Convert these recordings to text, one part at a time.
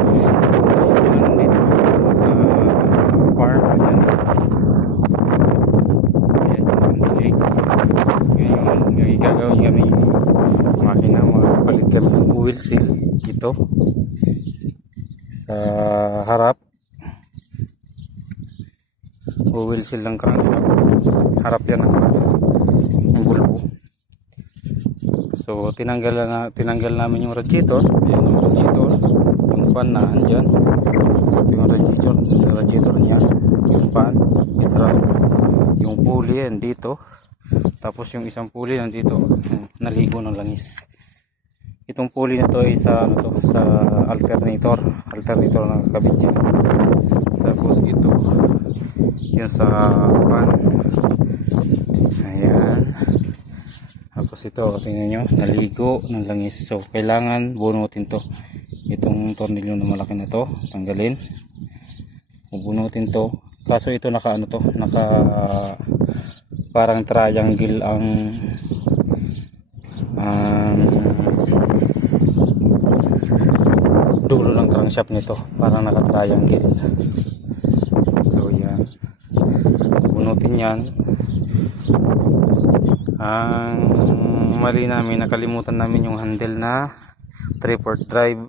Dito sa farm. Ayan yung pandilig. Ngayon gagawin kami makina, magpalit kami ng oil seal dito sa harap. Oil seal ng crankshaft, harap yan ng bulbo. So tinanggal namin yung radiator. Ayan yung radiator, yung fan na andyan. Yung radiator nya, yung fan, isra, yung pulley yan dito. Tapos yung isang pulley nandito, naligo ng langis. Itong pulley na to ay sa alternator na kakabit dyan. Tapos ito yan sa pan. Ayan. Tapos ito, tingnan nyo, naligo ng langis. So kailangan bunutin to. Itong tornilyo na malaki na to, tanggalin. Bubunutin to. Kaso ito naka parang triangle ang dulo ng crankshaft nito, parang naka triangle. So yan, bunutin yan. Ang mali namin, nakalimutan namin yung handle na 3/4 drive.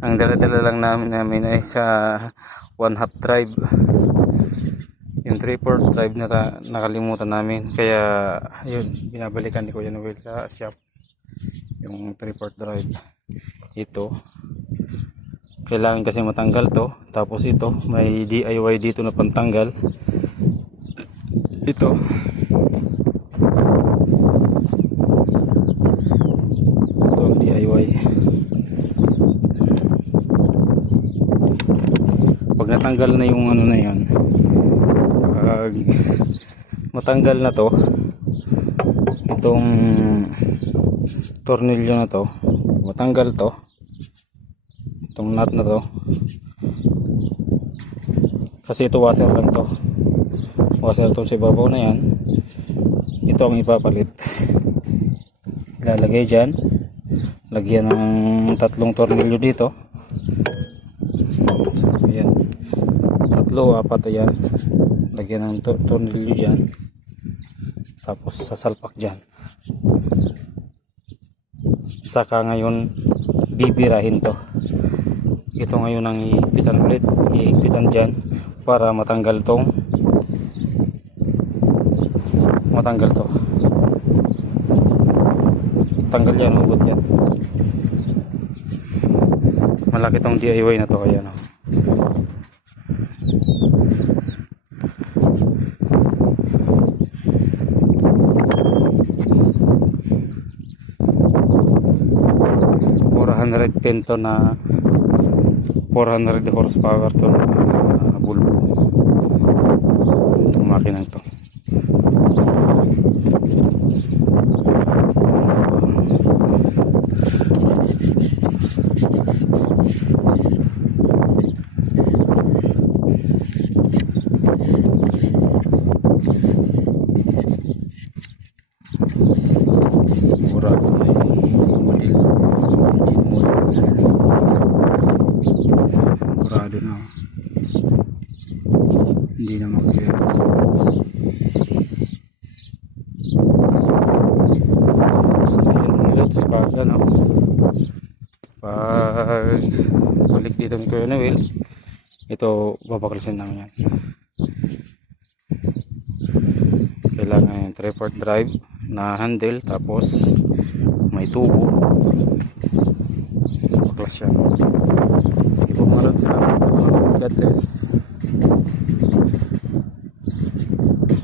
Ang dala-dala lang namin ay sa 1/2 drive. Yung 3/4 drive na nakalimutan namin, kaya yun, binabalikan ni Kuya Noel sa shop yung 3/4 drive. Ito kailangan kasi matanggal to. Tapos ito may DIY dito na pantanggal. Ito ang DIY. Pag natanggal na yung ano na yan, matanggal na to, itong tornilyo na to, matanggal to, itong nut na to, kasi ito washer lang to, washer to sa ibabaw na yan. Ito ang ipapalit, ilalagay dyan, lagyan ng 3 tornilyo dito. So, ayan, 3, 4 ayan, lagyan ng tornilyo dyan, tapos sasalpak dyan. Saka ngayon bibirahin to. Ito ngayon ang hihigpitan ulit, hihigpitan dyan para matanggal to. Tanggal yan, hugot yan. Malaki tong DIY na to, kaya no. To na 400 horsepower to na bulbo itong makinang to. Murado na yung model, engine model. Murado na, hindi na mag-clear. So yun, let's pag ano, pag balik dito ni Kuya Noel, ito babaklasin namin yan. Kailangan yung 3/4 drive na handle, tapos may tubo, baklas yan. Sige po mga lods, salamat sa mga God bless.